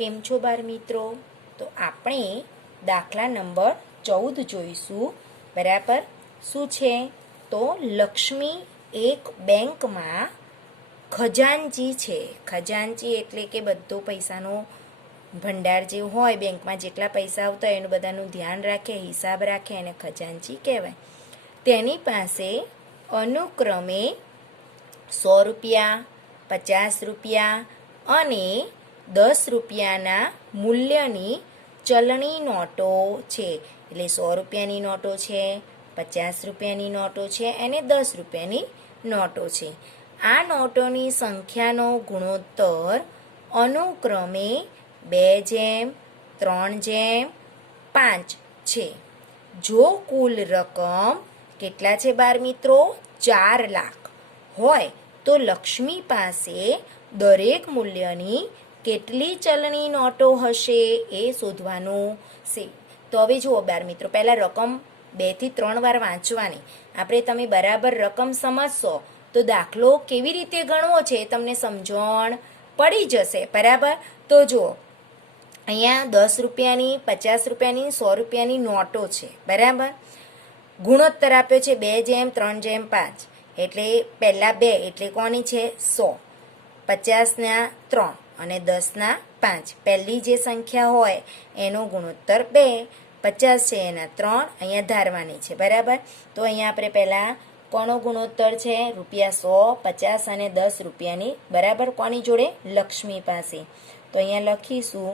કેમ છો બાળ મિત્રો? તો આપણે દાખલા નંબર 14 જોઈશું. બરાબર. શું છે? તો લક્ષ્મી એક બેંકમાં ખજાનચી છે. ખજાનચી એટલે કે બધો પૈસાનો ભંડાર જે હોય બેંકમાં જેટલા પૈસા આવતા હોય એનું બધાનું ધ્યાન રાખે, હિસાબ રાખે એને ખજાનચી કહેવાય. તેની પાસે અનુક્રમે 100 રૂપિયા, 50 રૂપિયા અને 10 રૂપિયાના મૂલ્યની ચલણી નોટો છે. એટલે 100 રૂપિયાની નોટો છે, 50 રૂપિયાની નોટો છે અને 10 રૂપિયાની નોટો છે. આ નોટોની સંખ્યાનો ગુણોત્તર અનુક્રમે 2:3:5 છે. જો કુલ રકમ કેટલા છે બાળ મિત્રો? 4 લાખ હોય તો લક્ષ્મી પાસે દરેક મૂલ્યની કેટલી ચલણી નોટો હશે એ શોધવાનું છે. તો હવે જુઓ બાળ મિત્રો, પહેલાં રકમ 2 થી 3 વાર વાંચવાની. આપણે તમે બરાબર રકમ સમજશો તો દાખલો કેવી રીતે ગણવો છે એ તમને સમજણ પડી જશે. બરાબર. તો જુઓ, અહીંયા 10 રૂપિયાની, 50 રૂપિયાની, 100 રૂપિયાની નોટો છે. બરાબર. ગુણોત્તર આપ્યો છે 2:3:5. એટલે પહેલાં 2 એટલે કોની છે? 100. 50ના 3 અને 10ના 5. પહેલી જે સંખ્યા હોય એનો ગુણોત્તર 2. 50 છે એના 3 અહીંયા ધારવાની છે. બરાબર. તો અહીંયા આપણે પહેલાં કોનો ગુણોત્તર છે? રૂપિયા 100, 50 અને 10 રૂપિયાની. બરાબર. કોની જોડે? લક્ષ્મી પાસે. તો અહીંયા લખીશું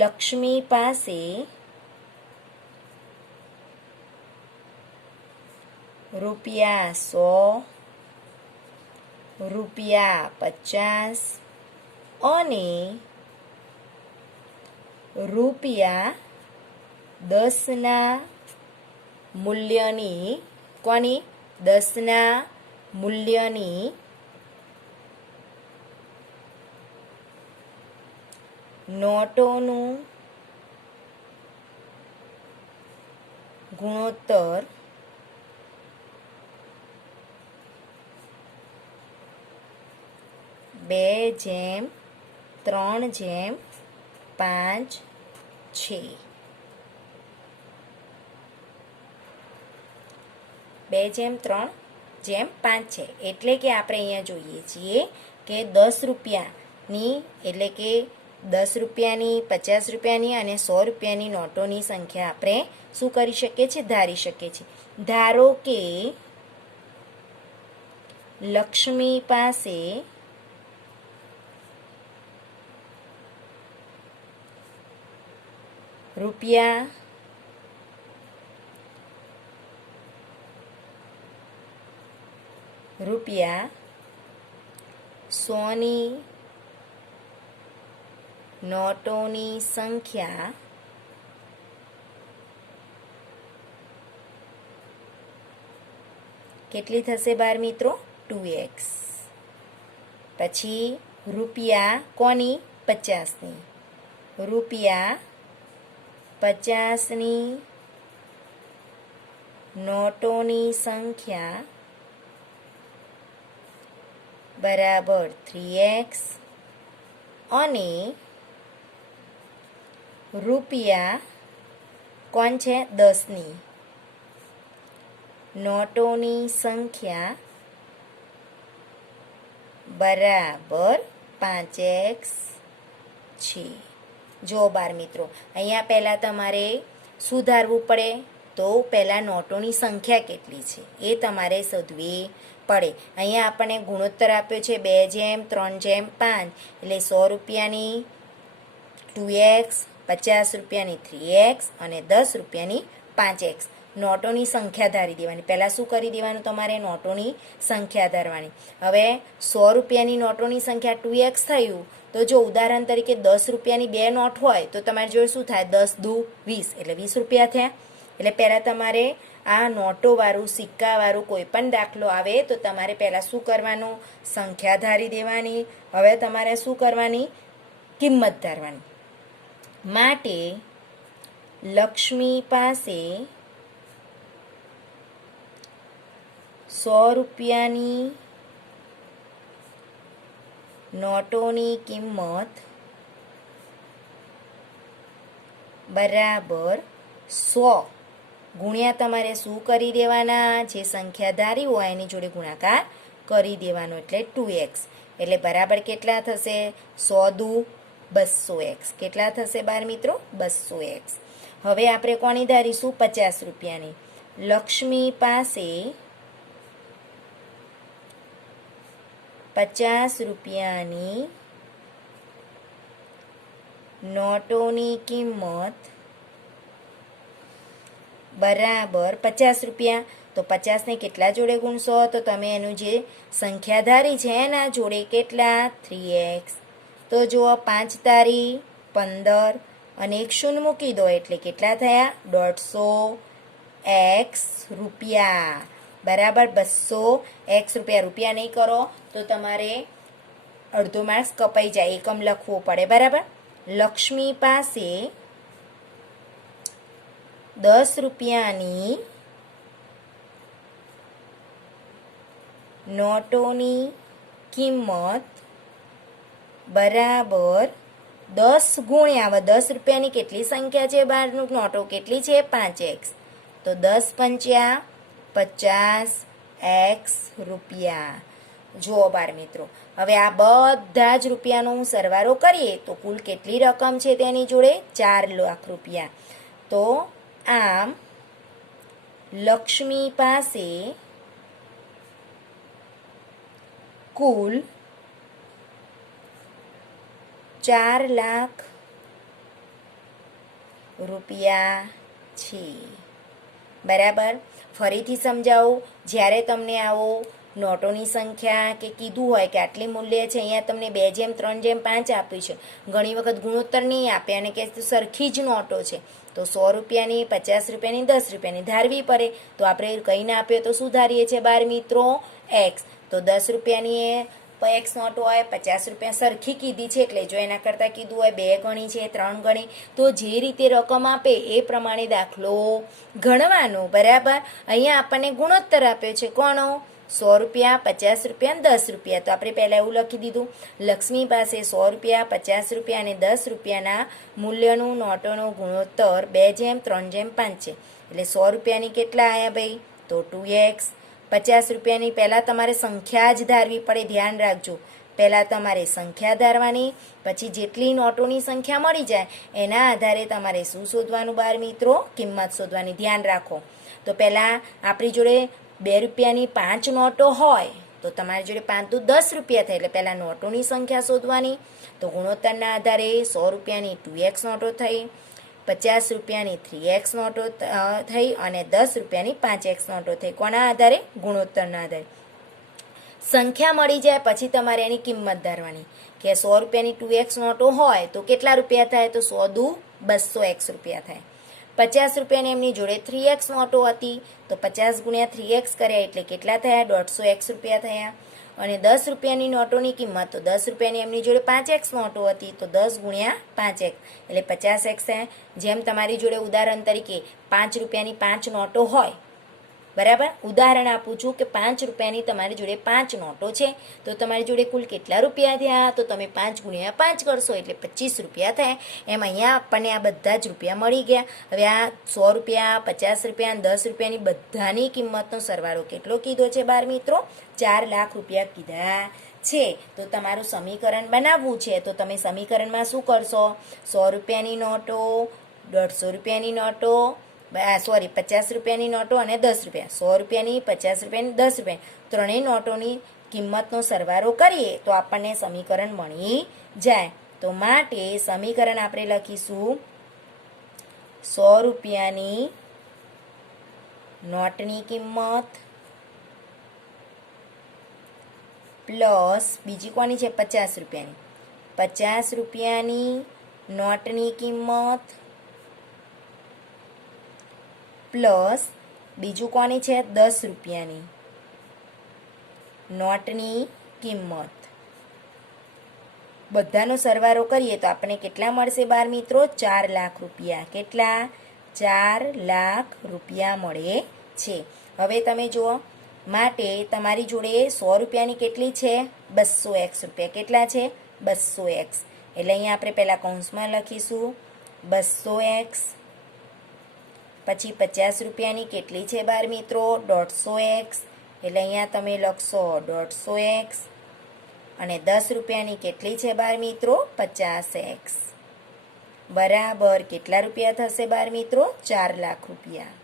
લક્ષ્મી પાસે રૂપિયા 100, રૂપિયા 50 અને રૂપિયા 10ના મૂલ્યની કોની? 10ના મૂલ્યની નોટોનું ગુણોત્તર 2:3:5 છે. 2:3:5 છે. એટલે કે આપણે અહીંયા જોઈએ છીએ કે 10 રૂપિયાની એટલે કે 10 રૂપિયાની, 50 રૂપિયાની અને 100 રૂપિયાની નોટોની સંખ્યા આપણે શું કરી શકીએ છીએ? ધારી શકીએ છીએ. ધારો કે લક્ષ્મી પાસે રૂપિયા 100ની નોટોની સંખ્યા કેટલી થશે બાળ મિત્રો? 2x. પછી રૂપિયા કોની? 50ની. રૂપિયા 50ની નોટોની સંખ્યા બરાબર 3x અને રૂપિયા કોણ છે? 10ની નોટોની સંખ્યા બરાબર 5x છે. જો બાળ મિત્રો, અહીંયા પહેલાં તમારે સુધારવું પડે. તો પહેલાં નોટોની સંખ્યા કેટલી છે એ તમારે શોધવી પડે. અહીંયા આપણને ગુણોત્તર આપ્યો છે 2:3:5. એટલે 100 રૂપિયાની 2x, 50 રૂપિયાની 3x અને 10 રૂપિયાની 5x. નોટોની સંખ્યા ધારી દેવાની. પહેલાં શું કરી દેવાનું? તમારે નોટોની સંખ્યા ધારવાની. હવે 100 રૂપિયાની નોટોની સંખ્યા 2x થયું. તો જો ઉદાહરણ તરીકે 10 રૂપિયાની 2 નોટ હોય તો તમારે જોડે શું થાય? 10 દુ 20 એટલે 20 રૂપિયા થયા. એટલે પહેલાં તમારે આ નોટોવાળું, સિક્કાવાળું કોઈ પણ દાખલો આવે તો તમારે પહેલાં શું કરવાનું? સંખ્યા ધારી દેવાની. હવે તમારે શું કરવાની? કિંમત ધારવાની. માટે લક્ષ્મી પાસે 100 રૂપિયાની નોટોની કિંમત બરાબર 100 ગુણ્યા તમારે શું કરી દેવાના? જે સંખ્યા ધારી હોય એની જોડે ગુણાકાર કરી દેવાનો, એટલે 2x. એટલે બરાબર કેટલા થશે? 100 દુ 200x. કેટલા થશે બાળ મિત્રો? 200x. હવે આપણે કોની ધારીશું? 50 રૂપિયાની. લક્ષ્મી પાસે 50 રૂપિયાની નોટોની કિંમત બરાબર 50 રૂપિયા. તો 50ને કેટલા જોડે ગુણશો? તો તમે એનું જે સંખ્યા ધારી છે એના જોડે કેટલા? 3x. તો જુઓ 5 તારી 15 અને એક શૂન્ય મૂકી દો એટલે કેટલા થયા? 150x રૂપિયા. બરાબર 200x રૂપિયા. રૂપિયા નહીં કરો તો તમારે અડધો માર્ક્સ કપાઈ જાય, એકમ લખવો પડે. બરાબર. લક્ષ્મી પાસે 10 રૂપિયાની નોટોની કિંમત બરાબર 10 ગુણ્યા 10 રૂપિયાની કેટલી સંખ્યા છે? બારનું નોટો કેટલી છે? 5x. તો 10 પંચ્યા 50x રૂપિયા. જુઓ બાળ મિત્રો, હવે આ બધા જ રૂપિયાનો સરવાળો કરીએ તો કુલ કેટલી રકમ છે તેની જોડે? 4 લાખ રૂપિયા. તો આમ લક્ષ્મી પાસે કુલ 4 લાખ રૂપિયા છે. બરાબર. ફરીથી સમજાવું, જ્યારે તમને આવો નોટોની સંખ્યા કે કીધું હોય કે આટલી મૂલ્ય છે, અહીંયા તમને 2:3:5 આપ્યું છે, ઘણી વખત ગુણોત્તર નહીં આપે અને કે સરખી જ નોટો છે તો 100 રૂપિયાની, 50 રૂપિયાની, 10 રૂપિયાની ધારવી પડે. તો આપણે કંઈ ના આપીએ તો શું ધારીએ છીએ બાળ મિત્રો? x. તો 10 રૂપિયાની x નોટ હોય, 50 રૂપિયા સરખી કીધી છે એટલે જો એના કરતાં કીધું હોય 2 ગણી છે, 3 ગણી, તો જે રીતે રકમ આપે એ પ્રમાણે દાખલો ગણવાનો. બરાબર. અહીંયા આપણને ગુણોત્તર આપ્યો છે કોનો? 100 રૂપિયા, 50 રૂપિયા, 10 રૂપિયા. તો આપણે પહેલાં એવું લખી દીધું, લક્ષ્મી પાસે 100 રૂપિયા, 50 રૂપિયા અને 10 રૂપિયાના મૂલ્યનું નોટોનો ગુણોત્તર 2:3:5 છે. એટલે 100 રૂપિયાની કેટલા આવ્યા ભાઈ? તો 2x. 50 રૂપિયાની પહેલાં તમારે સંખ્યા જ ધારવી પડે, ધ્યાન રાખજો. પહેલાં તમારે સંખ્યા ધારવાની, પછી જેટલી નોટોની સંખ્યા મળી જાય એના આધારે તમારે શું શોધવાનું બાળ મિત્રો? કિંમત શોધવાની. ધ્યાન રાખો. તો પહેલાં આપણી જોડે 2 રૂપિયાની 5 નોટો હોય તો તમારી જોડે 5 તો 10 રૂપિયા થાય, એટલે પહેલાં નોટોની સંખ્યા શોધવાની. તો ગુણોત્તરના આધારે 100 રૂપિયાની 2x નોટો થઈ, 50 રૂપિયાની 3x નોટો થઈ અને 10 રૂપિયાની 5x નોટો થઈ. કોના આધારે? ગુણોત્તરના આધારે. સંખ્યા મળી જાય પછી તમારે એની કિંમત ધારવાની કે 100 રૂપિયાની 2x નોટો હોય તો કેટલા રૂપિયા થાય? તો 100 દુ 200x રૂપિયા થાય. 50 રૂપિયાની એમની જોડે 3x નોટો હતી તો 50 ગુણ્યા 3x કર્યા એટલે કેટલા થયા? 150x રૂપિયા થયા. અને 10 રૂપિયાની નોટોની કિંમત, તો 10 રૂપિયાની એમની જોડે 5x નોટો હતી તો 10 ગુણ્યા 5x એટલે 50x થયા. જેમ તમારી જોડે ઉદાહરણ તરીકે 5 રૂપિયાની 5 નોટો હોય, બરાબર. ઉદાહરણ આપું છું કે 5 રૂપિયાની તમારી જોડે 5 નોટો છે તો તમારી જોડે કુલ કેટલા રૂપિયા થયા? તો તમે 5 ગુણ્યા 5 કરશો એટલે 25 રૂપિયા થાય. એમ અહીંયા આપણને આ બધા જ રૂપિયા મળી ગયા. હવે આ 100 રૂપિયા, 50 રૂપિયા, 10 રૂપિયાની બધાની કિંમતનો સરવાળો કેટલો કીધો છે બાળ મિત્રો? 4 લાખ રૂપિયા કીધા છે. તો તમારું સમીકરણ બનાવવું છે તો તમે સમીકરણમાં શું કરશો? 100 રૂપિયાની નોટો, 150 રૂપિયાની નોટો, 50 રૂપિયાની નોટો અને 10 રૂપિયા, 100 રૂપિયાની, 50 રૂપિયાની, 10 રૂપિયા, ત્રણેય નોટોની કિંમતનો સરવાળો કરીએ તો આપણને સમીકરણ મળી જાય. તો માટે સમીકરણ આપણે લખીશું 100 રૂપિયાની નોટની કિંમત પ્લસ બીજી કોની છે? 50 રૂપિયાની. 50 રૂપિયાની નોટની કિંમત પ્લસ બીજું કોની છે? 10 રૂપિયાની નોટની કિંમત. બધાનો સરવાળો કરીએ તો આપણને કેટલા મળશે બાળ મિત્રો? 4 લાખ રૂપિયા. કેટલા? 4 લાખ રૂપિયા મળે છે. હવે તમે જુઓ, માટે તમારી જોડે 100 રૂપિયાની કેટલી છે? 200x રૂપિયા. કેટલા છે? 200x. એટલે અહીંયા આપણે પહેલાં કૌંસમાં લખીશું 200x. પછી 50 રૂપિયાની કેટલી છે બાર મિત્રો? 150x. એટલે અહીંયા તમે લખશો 150x. અને 10 રૂપિયાની કેટલી છે બાર મિત્રો? 50x. બરાબર કેટલા રૂપિયા થશે બાર મિત્રો? 4 લાખ રૂપિયા.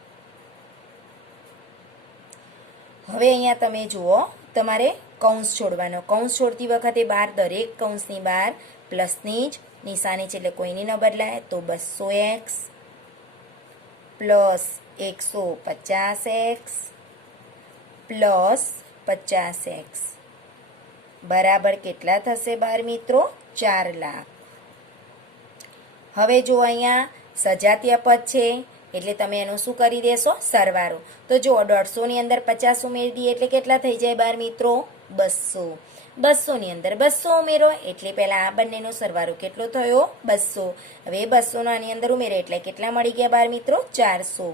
હવે અહીંયા તમે જુઓ, તમારે કૌંસ છોડવાનો. કૌંસ છોડતી વખતે બહાર દરેક કૌંસની બહાર પ્લસની જ નિશાની છે, એટલે કોઈની ન બદલાય. તો 200x plus 150x plus 50x બરાબર કેટલા થશે બાર મિત્રો? 4 લાખ. હવે જો અહીંયા સજાતીય પદ છે એટલે તમે એનું શું કરી દેશો? સરવાળો. તો જો 150 ની અંદર 50 ઉમેરી દઈએ એટલે કેટલા થઈ જાય બાર મિત્રો? 200. 200 ની અંદર 200 ઉમેરો એટલે પહેલા આ બંનેનો સરવાળો કેટલો થયો? 200. હવે 200 નો આની અંદર ઉમેરે એટલે કેટલા મળી ગયા બાર મિત્રો? 400.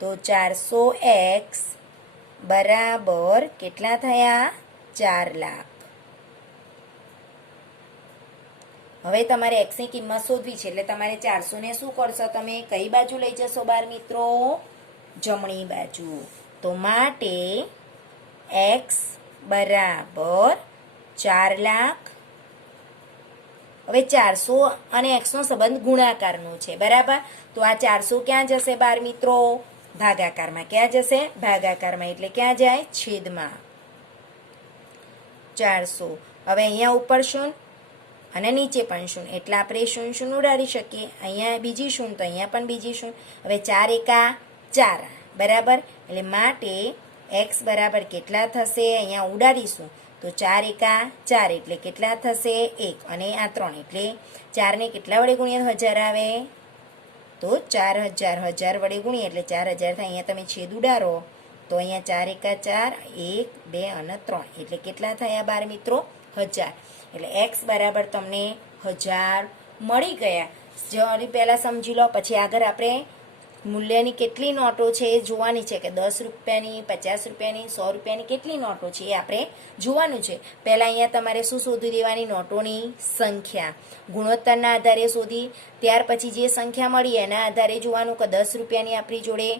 તો 400x બરાબર કેટલા થયા? 4 લાખ. હવે તમારે x ની કિંમત શોધવી છે, એટલે તમારે 400 ને શું કરશો? તમે કઈ બાજુ લઈ જશો બાર મિત્રો? જમણી બાજુ. તો માટે x બરાબર 4 લાખ. હવે 400 અને x નો સંબંધ ગુણાકારનો છે, બરાબર. તો આ 400 ક્યાં જશે બાર મિત્રો? ભાગાકારમાં. ક્યાં જશે? ભાગાકારમાં. એટલે ક્યાં જાય? છેદમાં. 400. હવે અહીંયા ઉપર શૂન્ય અને નીચે પણ શૂન્ય, એટલે આપણે શૂન્ય ઉડાડી શકીએ. અહીંયા બીજી શૂન્ય તો અહીંયા પણ બીજી શૂન્ય. હવે 4 એકા 4 બરાબર. એટલે માટે x બરાબર કેટલા થશે? અહીંયા ઉડાડીશું તો 4 એકા 4 એટલે કેટલા થશે? 1. અને આ 3 એટલે 4 ને કેટલા વડે ગુણ્યા 1000 આવે? તો 4000. 1000 વડે ગુણીએ એટલે 4000 થાય. અહીંયા તમે છેદ ઉડાડો તો અહીંયા 4 એકા 4, 1, 2 અને 3 એટલે કેટલા થયા બાર મિત્રો? 1000. એટલે x બરાબર તમને 1000 મળી ગયા. જરી પહેલાં સમજી લો, પછી આગળ આપણે મૂલ્યની કેટલી નોટો છે એ જોવાની છે, કે 10 રૂપિયાની, 50 રૂપિયાની, 100 રૂપિયાની કેટલી નોટો છે એ આપણે જોવાનું છે. પહેલાં અહીંયા તમારે શું શોધી દેવાની? નોટોની સંખ્યા. ગુણોત્તરના આધારે શોધી, ત્યાર પછી જે સંખ્યા મળી એના આધારે જોવાનું કે 10 રૂપિયાની આપણી જોડે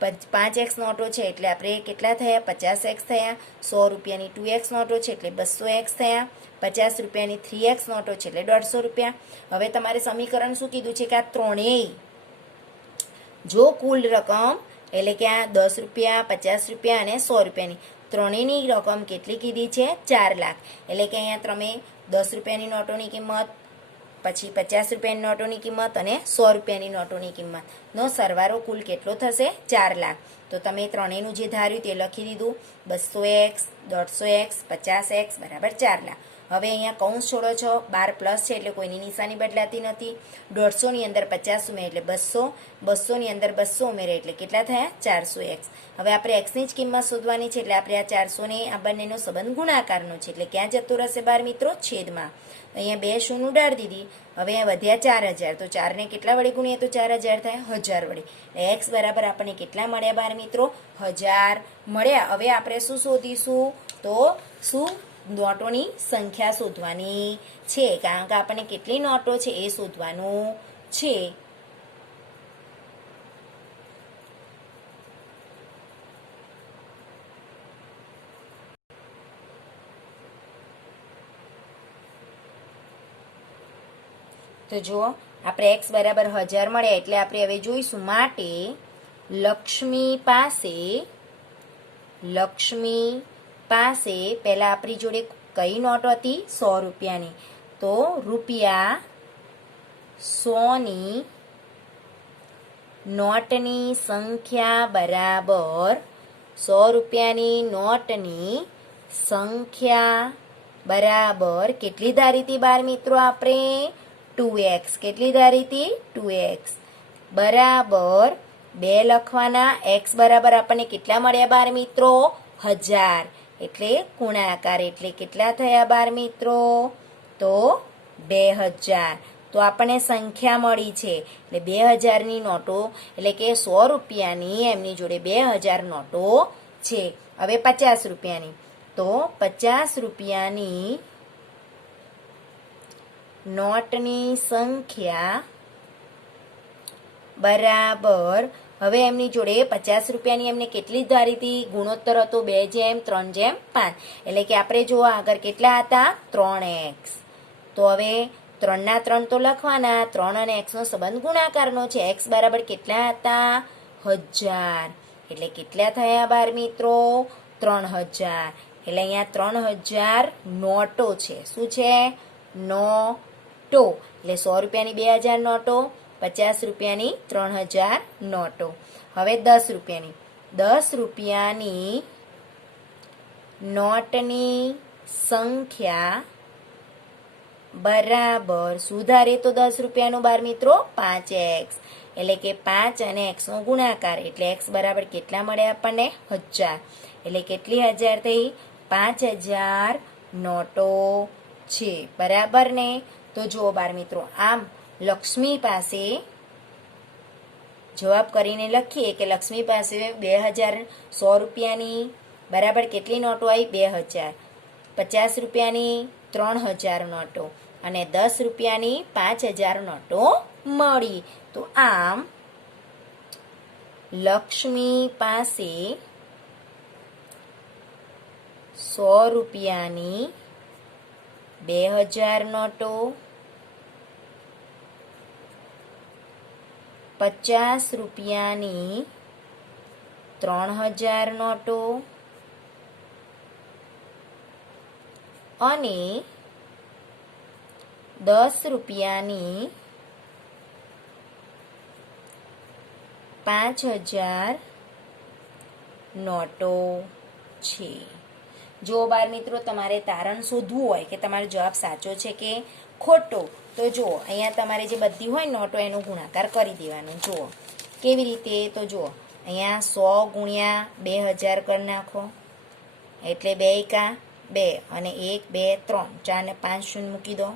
5x નોટો છે એટલે આપણે કેટલા થયા? 50x થયા. 100 રૂપિયાની 2x નોટો છે એટલે 200x થયા. 50 રૂપિયાની 3x નોટો છે એટલે 150 રૂપિયા. હવે તમારે સમીકરણ શું કીધું છે? કે આ ત્રણેય જો કુલ રકમ એટલે કે આ 10 રૂપિયા, 50 રૂપિયા અને 100 રૂપિયાની ત્રણેયની રકમ કેટલી કીધી છે? 4 લાખ. એટલે કે અહીંયા તમે 10 રૂપિયાની નોટોની કિંમત, પછી 50 રૂપિયાની નોટોની કિંમત અને 100 રૂપિયાની નોટોની કિંમતનો સરવાળો કુલ કેટલો થશે? 4 લાખ. તો તમે ત્રણેયનું જે ધાર્યું તે લખી દીધું. 200x, 150x, 50x બરાબર 4 લાખ. હવે અહીંયા કૌંસ છોડો છો, 12 પ્લસ છે એટલે કોઈની નિશાની બદલાતી નથી. 150 ની અંદર 50 ઉમેરે એટલે 200, 200 ની અંદર 200 ઉમેરે એટલે કેટલા થયા? 400x. હવે આપણે x ની જ કિંમત શોધવાની છે, એટલે આપણે આ 400 ને આ બંનેનો સંબંધ ગુણાકારનો છે, એટલે ક્યાં જતો રહેશે બાર મિત્રો? છેદમાં. અહીંયા 2 શૂન્ય ઉડાડી દીધી. હવે વધ્યા 4000, તો 4 ને કેટલા વડે ગુણીએ તો 4000 થાય? 1000 વડે. એટલે x બરાબર આપણને કેટલા મળ્યા બાર મિત્રો? 1000 મળ્યા. હવે આપણે શું શોધીશું? તો શું? નોટોની સંખ્યા શોધવાની છે, કારણ કે આપણને કેટલી નોટો છે એ શોધવાનું છે. તો જુઓ, આપણે x બરાબર 1000 મળ્યા એટલે આપણે હવે જોઈશું. માટે લક્ષ્મી પાસે પહેલા આપણી જોડે કઈ નોટ હતી? 100 રૂપિયાની. તો રૂપિયા 100 ની નોટની સંખ્યા બરાબર 100 રૂપિયાની નોટની સંખ્યા બરાબર કેટલી ધારી હતી બાર મિત્રો? આપણે 2x. કેટલી ધારી હતી? 2x બરાબર 2 લખવાના. x બરાબર આપણને કેટલા મળ્યા બાર મિત્રો? 1000. એટલે ગુણાકાર એટલે કેટલા થયા બાર મિત્રો? તો 2000. તો આપણને સંખ્યા મળી છે, એટલે 2000ની નોટો, એટલે કે 100 રૂપિયાની એમની જોડે 2000 નોટો છે. હવે 50 રૂપિયાની, તો 50 રૂપિયાની નોટની સંખ્યા બરાબર હવે એમની જોડે 50 રૂપિયાની એમને કેટલી જ ધારી હતી? ગુણોત્તર હતો 2:3:5. એટલે કે આપણે જો આગળ કેટલા હતા? 3x. તો હવે 3 ના 3 તો લખવાના. 3 અને x નો સંબંધ ગુણાકારનો છે. x બરાબર કેટલા હતા? 1000. એટલે કેટલા થયા બાર મિત્રો? 3000. એટલે અહીંયા 3000 નોટો છે. શું છે? નોટો. એટલે 100 રૂપિયાની 2000 નોટો, 50 રૂપિયાની 3000 નોટો. હવે 10 રૂપિયાની 10 રૂપિયાની નોટની સંખ્યા બરાબર સુધારે તો 10 રૂપિયાનું બાર મિત્રો 5x. એટલે કે 5 અને x નો ગુણાકાર એટલે x બરાબર કેટલા મળે આપણને? 1000. એટલે કેટલી 1000 થઈ? 5000 નોટો છે. બરાબર ને? તો જુઓ બાર મિત્રો, આમ લક્ષ્મી પાસે જવાબ કરીને લખીએ કે લક્ષ્મી પાસે 100 રૂપિયાની બરાબર કેટલી નોટો આવી? 2000. 50 રૂપિયાની 3000 નોટો અને 10 રૂપિયાની 5000 નોટો મળી. તો આમ લક્ષ્મી પાસે 100 રૂપિયાની 2000 નોટો, 50 રૂપિયાની 3000 નોટો અને 10 રૂપિયાની 5000 નોટો છે. જો બાર મિત્રો તમારે તારણ શોધવું હોય કે તમારો જવાબ સાચો છે કે ખોટો, તો જુઓ અહીંયા તમારે જે બધી હોય નોટો એનો ગુણાકાર કરી દેવાનો. જુઓ કેવી રીતે? તો જુઓ અહીંયા 100 ગુણ્યા 2000 કરી નાખો એટલે 2 એકા 2 અને 1 2 3 4 ને 5 શૂન્ય મૂકી દો.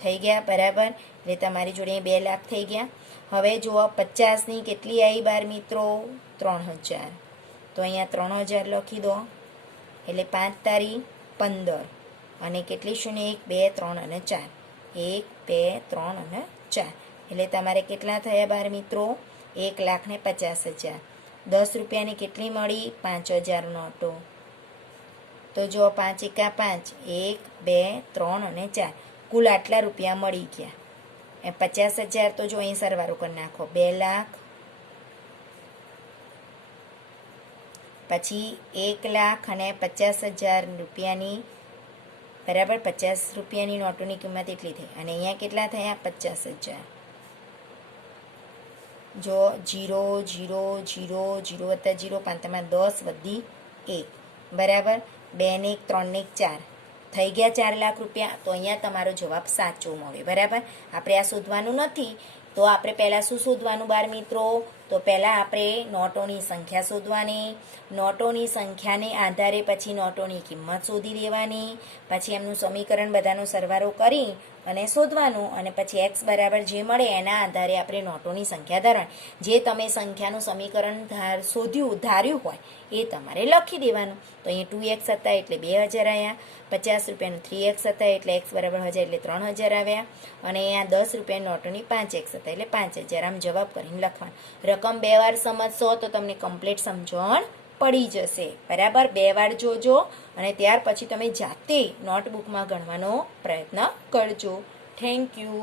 થઈ ગયા બરાબર. એટલે તમારી જોડે 2 લાખ થઈ ગયા. હવે જુઓ 50ની કેટલી આવી બાર મિત્રો? 3000. તો અહીંયા 3000 લખી દો. એટલે 5 તારી 15 અને કેટલી શૂન્ય? 1 2 3 અને 4. 1 2 3 અને 4. એટલે તમારે કેટલા થયા બાર મિત્રો? 1,50,000. 10 રૂપિયાની કેટલી મળી? 5000 નોટો. તો જો 5 એકા 5 1 2 3 અને 4 કુલ આટલા રૂપિયા મળી ગયા. 50,000 તો જો અહીં સરવાળો કરી નાખો 2 લાખ, પછી 1 લાખ અને 50,000 રૂપિયાની બરાબર 50 રૂપિયાની નોટોની કિંમત એટલી થઈ. અને અહીંયા કેટલા થયા? 50,000. જો 0 0 0 0 વત્તા 0 પાંચમાં 10 વધી 1 બરાબર. 2 ને 1 3 ને 1 4 થઈ ગયા 4 લાખ રૂપિયા. તો અહીંયા તમારો જવાબ સાચો મળે. બરાબર. આપણે આ શોધવાનું નથી, તો આપણે પહેલાં શું શોધવાનું બાર મિત્રો? તો પહેલાં આપણે નોટોની સંખ્યા શોધવાની. નોટોની સંખ્યાને આધારે પછી નોટોની કિંમત શોધી દેવાની. પછી એમનું સમીકરણ બધાનો સરવાળો કરી અને શોધવાનું. અને પછી x બરાબર જે મળે એના આધારે આપણે નોટોની સંખ્યા ધરવાની. જે તમે સંખ્યાનું સમીકરણ ધાર્યું હોય એ તમારે લખી દેવાનું. તો અહીંયા 2x હતા એટલે 2000 આવ્યા. 50 રૂપિયાનું 3x હતા એટલે x બરાબર 1000 એટલે 3000 આવ્યા. અને અહીંયા 10 રૂપિયાની નોટોની 5x હતા એટલે 5000. આમ જવાબ કરીને લખવાનું. રકમ 2 વાર સમજશો તો તમને કમ્પ્લીટ સમજણ પડી જશે. બરાબર. 2 વાર જોજો અને ત્યાર પછી તમે જાતે નોટબુકમાં ગણવાનો પ્રયત્ન કરજો. Thank you.